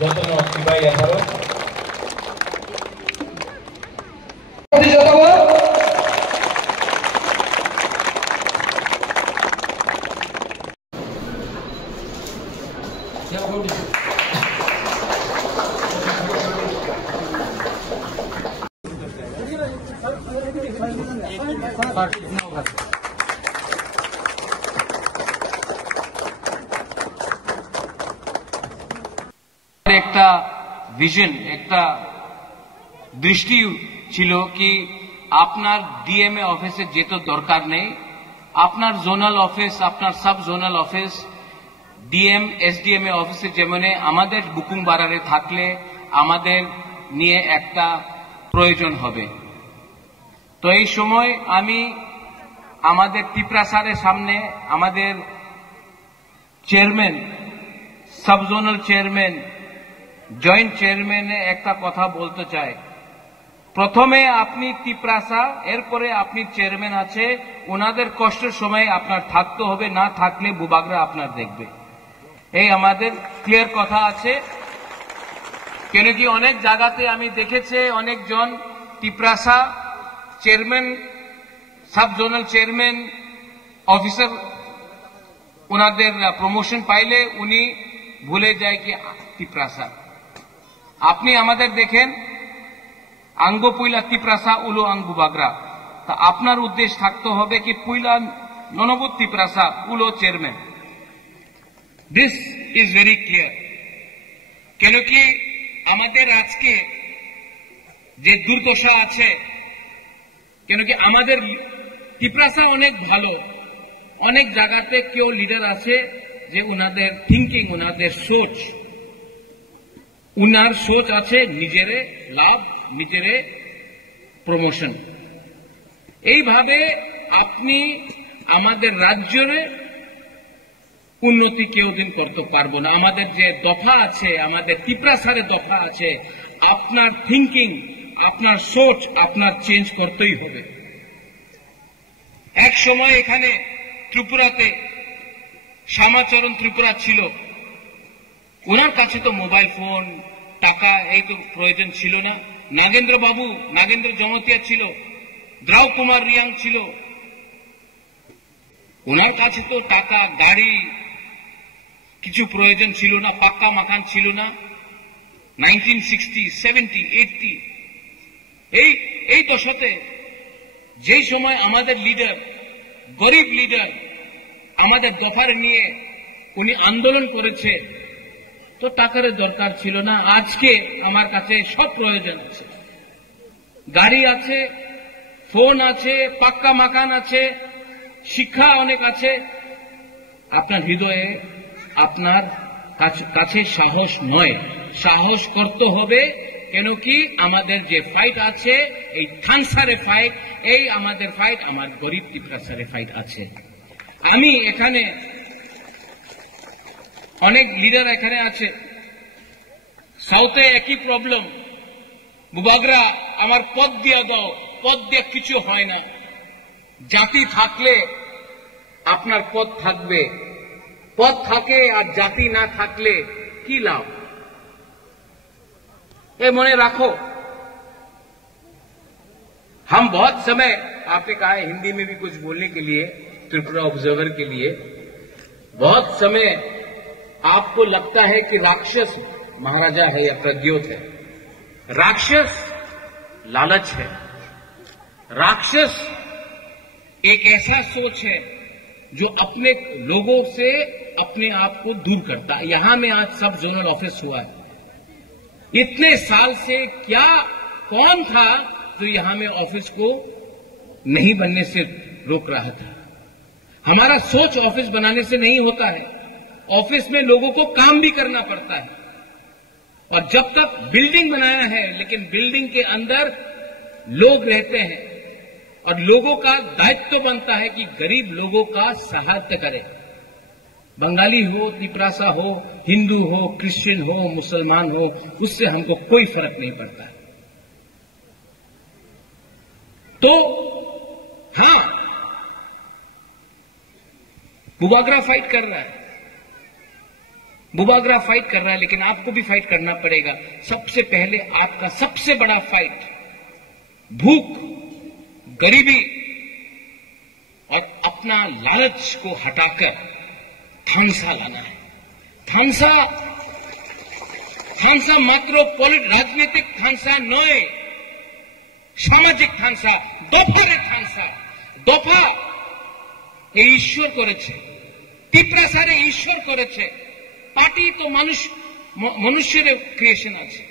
যত্ন অক্টিভাই 18 একটা ভিশন একটা দৃষ্টি ছিল কি আপনার ডিএমএ অফিসে যেতে দরকার নেই, আপনার জোনাল অফিস আপনার সাব জোনাল অফিস ডিএম এসডিএমএ অফিসে যেমন আমাদের বুকুং বারারে থাকলে আমাদের নিয়ে একটা প্রয়োজন হবে। তো এই সময় আমি আমাদের ত্রিপুরা স্যারের সামনে আমাদের chairman sub zonal chairman joint চেয়ারম্যানে একটা কথা বলতে চাই। প্রথমে আপনি ত্রিপ্রাসা, এরপরে আপনি চেয়ারম্যান আছে, ওনাদের কষ্টের সময় আপনার থাকতে হবে, না থাকলে বুবাগরা আপনার দেখবে, এই আমাদের ক্লিয়ার কথা আছে। কেন কি অনেক জায়গাতে আমি দেখেছি অনেকজন ত্রিপ্রাসা chairman sub zonal chairman officer ওনাদের প্রমোশন পাইলে উনি ভুলে যায় কি ত্রিপ্রাসা। আপনি আমাদের দেখেন আঙ্গ পুইলা ত্রিপ্রাসা উলো আং বুবাগরা, তা আপনার উদ্দেশ্য থাকতে হবে কি পুইলা ননবুত ত্রিপ্রাসা উলো chairman. This is very clear. কেন কি আমাদের আজকে যে দুর্দশা আছে, কেন কি আমাদের ত্রিপ্রাসা অনেক ভালো, অনেক জায়গাতে কেউ লিডার আছে যে উনাদের থিঙ্কিং উনাদের সোচ উনার সোচ আছে নিজেরে লাভ নিজেরে প্রমোশন। এইভাবে আপনি আমাদের রাজ্যের উন্নতি কেউ দিন করতে পারবো না। আমাদের যে দফা আছে, আমাদের ত্রিপ্রাসারে দফা আছে, আপনার থিঙ্কিং আপনার সোচ আপনার চেঞ্জ করতেই হবে। এক সময় এখানে ত্রিপুরাতে শ্যামাচরণ ত্রিপুরা ছিল, ওনার কাছে তো মোবাইল ফোন টাকা এই তো প্রয়োজন ছিল না। নাগেন্দ্র বাবু নাগেন্দ্র জনতিয়া ছিল, দ্রাউ কুমার রিয়াং ছিল, ওনার কাছে তো টাকা গাড়ি কিছু প্রয়োজন ছিল না, পাক্কা মাকান ছিল না। 1960, 70, 80 এই দশকে যেই সময় আমাদের লিডার গরিব লিডার আমাদের দফার নিয়ে উনি আন্দোলন করেছে, তো টাকার দরকার ছিল না। আজকে আমার কাছে সব প্রয়োজন আছে, গাড়ি আছে, ফোন আছে, পাক্কা মাকান আছে, শিক্ষা অনেক আছে। আপনার হৃদয়ে আপনার কাছে সাহস নয়, সাহস করতে হবে। কেন কি আমাদের যে ফাইট আছে এই থানসারে ফাইট, এই আমাদের ফাইট আমার গরিব ত্রিপ্রাসারে ফাইট আছে। আমি এখানে অনেক লিডার এখানে আছে, সাউথে একই প্রবলেম, বুবাগরা আমার পদ দিয়ে দাও, পদ দিয়ে কিছু হয় না। জাতি থাকলে আপনার পদ থাকবে, পদ থাকে আর জাতি না থাকলে কি লাভ, ये मने रखो। हम बहुत समय आपने कहा है हिंदी में भी कुछ बोलने के लिए, त्रिपुरा ऑब्जर्वर के लिए, बहुत समय आपको लगता है कि राक्षस महाराजा है या प्रद्योत है। राक्षस लालच है, राक्षस एक ऐसा सोच है जो अपने लोगों से अपने आप को दूर करता है। यहां में आज सब जोनल ऑफिस हुआ है, इतने साल से क्या कौन था जो यहां में ऑफिस को नहीं बनने से रोक रहा था। हमारा सोच ऑफिस बनाने से नहीं होता है, ऑफिस में लोगों को काम भी करना पड़ता है। और जब तक बिल्डिंग बनाया है, लेकिन बिल्डिंग के अंदर लोग रहते हैं और लोगों का दायित्व बनता है कि गरीब लोगों का सहायता करें। बंगाली हो, त्रिप्रासा हो, हिंदू हो, क्रिश्चियन हो, मुसलमान हो, उससे हमको कोई फर्क नहीं पड़ता। तो हां, बुबागरा फाइट कर रहा है, बुबागरा फाइट कर रहा है, लेकिन आपको भी फाइट करना पड़ेगा। सबसे पहले आपका सबसे बड़ा फाइट भूख, गरीबी और अपना लालच को हटाकर थांसा लाना है। थांसा मात्र राजनीतिक थांसा नय, सामाजिक थांसा, दफारे थांसा। दफा এই ঈশ্বর করেছে, তিপ্রাসারে ঈশ্বর করেছে, পার্টি তো মানুষের ক্রিয়েশন আছে।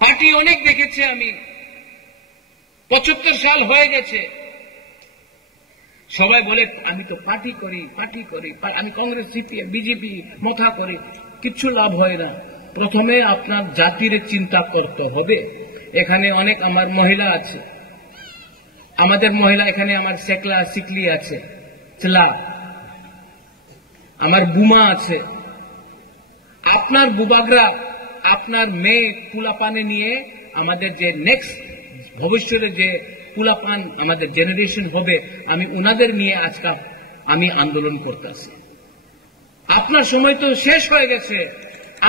পার্টি অনেক দেখেছে আমি, 75 সাল হয়ে গেছে। সবাই বলে আমি তো পার্টি করি, আমি কংগ্রেস, সিপিএম, বিজেপি মাথা করি, কিচ্ছু লাভ হয় না। প্রথমে আপনার জাতির চিন্তা করতে হবে। এখানে অনেক আমার মহিলা আছে, আমাদের মহিলা এখানে আমার সেকলা সিকলি আছে, চলা, আমার বুমা আছে। আপনার বুবাগরা, আপনার মেয়ে পুলাপানে নিয়ে আমাদের যে নেক্সট ভবিষ্যতে যে পুলাপান আমাদের জেনারেশন হবে, আমি উনাদের নিয়ে আজকে আমি আন্দোলন করতেছি। আপনার সময় তো শেষ হয়ে গেছে,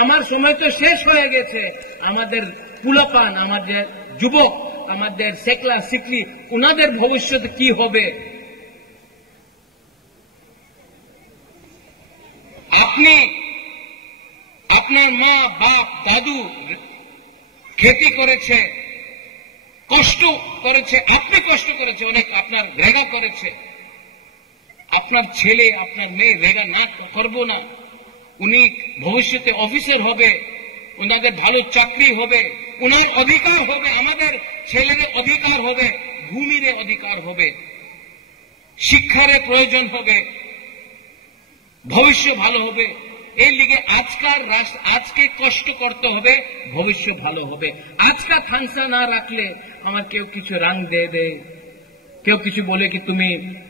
আমার সময় তো শেষ হয়ে গেছে। আমাদের পুলাপান, আমাদের যুবক, আমাদের সেকলা সিকলি, উনাদের ভবিষ্যৎ কি হবে? আপনি আপনার মা বাপ দাদু খেতি করেছে, কষ্ট করেছে, আপনি কষ্ট করেছে অনেক, আপনার রেগা করেছে। আপনার ছেলে আপনার মেয়ে রেগা না করবো না, উনি ভবিষ্যতে অফিসার হবে, ওনাদের ভালো চাকরি হবে, ওনার অধিকার হবে, আমাদের ছেলেদের অধিকার হবে, ভূমির অধিকার হবে, শিক্ষার প্রয়োজন হবে, ভবিষ্যৎ ভালো হবে। এর লিগে আজকে কষ্ট করতে হবে, ভবিষ্যৎ ভালো হবে। আজকা থাংসা না রাখলে আমার কেউ কিছু রাং দে, কেউ কিছু বলে কি তুমি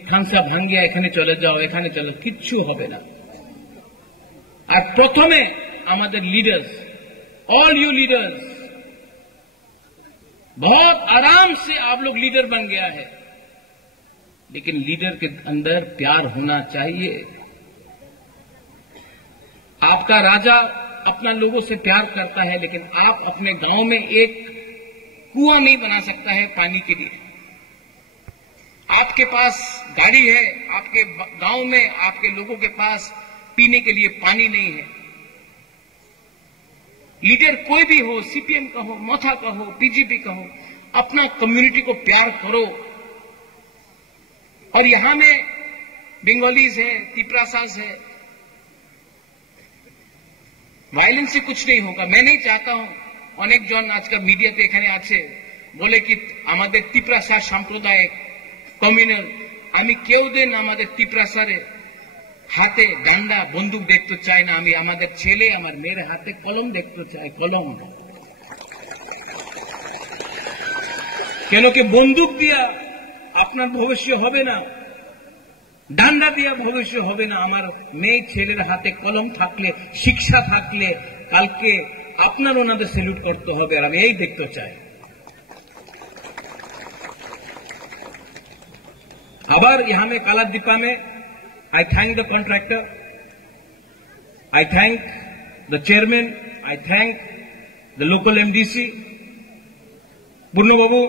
থাংসা ভাঙ্গিয়া এখানে চলে যাও, এখানে চলে, কিচ্ছু হবে না। আর প্রথমে আমাদের লিডার্स, ऑल यू लीडर्स, बहुत आराम से आप लोग लीडर बन गया है, लेकिन लीडर के अंदर प्यार होना चाहिए। आपका राजा अपना लोगों से प्यार करता है, लेकिन आप अपने गांव में एक कुआं नहीं बना सकता है पानी के लिए। आपके पास गाड़ी है, आपके गांव में आपके लोगों के पास पीने के लिए पानी नहीं है। लीडर कोई भी हो, सीपीएम का हो, मोथा का हो, बीजेपी का हो, अपना कम्युनिटी को प्यार करो। और यहां में बंगालीज है, तिपरासास है, वायलेंस से कुछ नहीं होगा। मैं नहीं चाहता हूं, अनेक जन आजकल मीडियाते এখানে আছে বলে কি আমাদের তিপ্রাসা সাম্প্রদায়িক কমিউনাল, আমি কেউ দিন আমাদের তিপ্রাসারে হাতে ডান্ডা বন্দুক দেখতে চাই না। আমি আমাদের ছেলে আমার মেয়ের হাতে কলম দেখতে চাই, কলম। কেন কি বন্দুক দিয়া আপনার ভবিষ্যৎ হবে না, ডান্ডা দিয়া ভবিষ্যৎ হবে না। আমার মেয়ে ছেলের হাতে কলম থাকলে, শিক্ষা থাকলে, কালকে আপনার ওনাদের স্যালুট করতে হবে। আর আমি এই দেখতে চাই। আবার यहाँ में कालादीपा में I thank the contractor, I thank the chairman, I thank the local MDC, पूर्ण बाबू,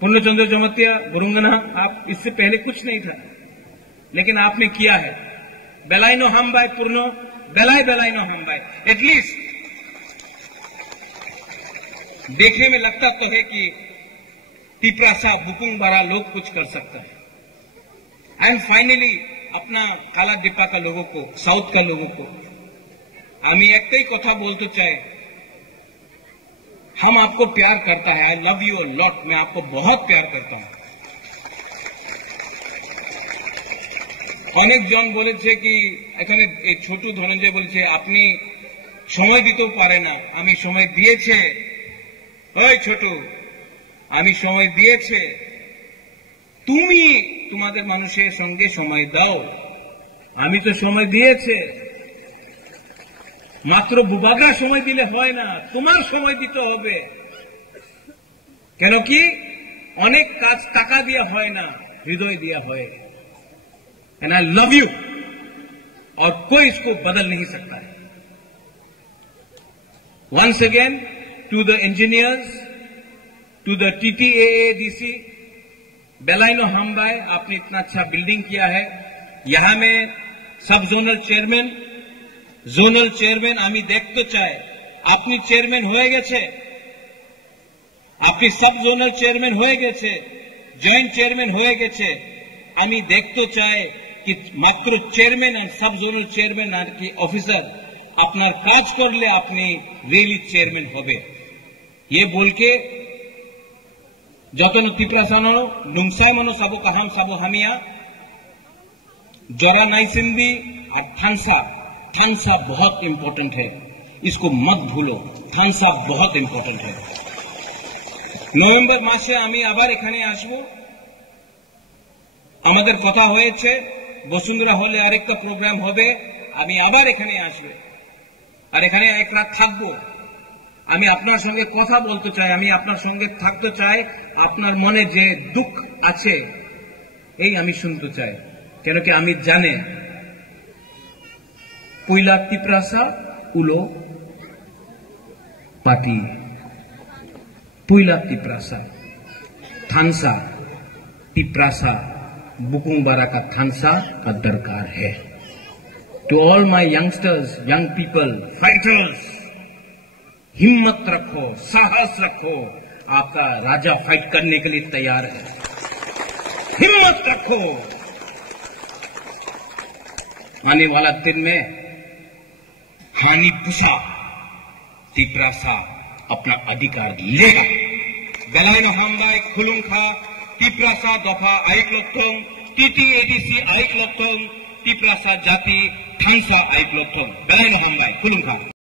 पूर्णचंद्र जमतिया, गुरुंगना। आप इससे पहले कुछ नहीं था, लेकिन आपने किया है। बेलाइनो हम बाय पूर्ण, बेलाइनो हम बाय। एटलीस्ट देखने में लगता तो है कि तिपरासा बुकुंग बारा लोग कुछ कर सकता है। एंड फाइनली अपना कालादीपा का लोगों को, साउथ का लोगों को আমি একটাই কথা বলতে চাই, हम आपको प्यार करता है। I love you a lot, मैं आपको बहुत प्यार करता हूं। অনেক জন বলেছে কি এখানে এই ছোট ধনঞ্জয় বলেছে আপনি সময় দিতেও পারে না। আমি সময় দিয়েছে, ওই ছোট, আমি সময় দিয়েছে, তুমি তোমাদের মানুষের সঙ্গে সময় দাও। আমি তো সময় দিয়েছে, মাত্র বুবাগা সময় দিলে হয় না, তোমার সময় দিতে হবে। কেন কি অনেক কাজ টাকা দিয়ে হয় না, হৃদয় দিয়ে হয়। And I love you. और कोई इसको बदल नहीं सकता है। Once again to the engineers, to the TTAADC, बेलाइनो हामबाई, आपने इतना अच्छा बिल्डिंग किया है। यहां में सब जोनल চেয়ারম্যান আমি দেখতে চাই। আপনি চেয়ারম্যান হয়ে গেছে, আপনি सब जोनल চেয়ারম্যান হয়ে গেছে, জয়েন্ট চেয়ারম্যান হয়ে গেছে। আমি দেখতে চাই कि মাত্র চেয়ারম্যান আর सब जोनल চেয়ারম্যান আর কি অফিসার আপনার কাজ করলে আপনি রিয়েলি চেয়ারম্যান হবে। ये बोल के যতন তিপ্রাসানো নুংসামানো সাবো কাহাম সাবো হামিয়া जरा नाइसिंदी और थानसा बहुत इंपॉर्टेंट है, इसको मत भूलो। थानसा बहुत इंपॉर्टेंट है। नवेम्बर मासे आमी आबार एखाने आसबो। आमादेर कथा होयेछे बसुंधरा हले आरेकटा प्रोग्राम होबे, आमी आबार एखाने आसबो और एखाने एक रात थाकबो। आमी आपनार संगे कथा बोलते चाই, आमी आपनार संगे थाकते चाই। आपनार मने जे दुख आछे এই আমি শুনতে চাই, কেন কি আমি জানে পুইলা তিপ্রাসা উলো पाटी पुइला तिप्रासा थानसा तिप्रासा बुकुंगबारा का थानसा का दरकार है। To all my youngsters, young people, fighters, हिम्मत रखो, साहस रखो। आपका राजा फाइट करने के लिए तैयार है। हिम्मत रखो। आने वाला दिन में हानि पुसा तिप्रासा अपना अधिकार लेगा। बेलाइनो हामबाई खुलुंखा तिप्रासा दफा आइक लक्षण TTADC आइक लक्षण तिप्रासा जाति थानसा आइक लक्षण बेलाइनो हामबाई खुलुंखा।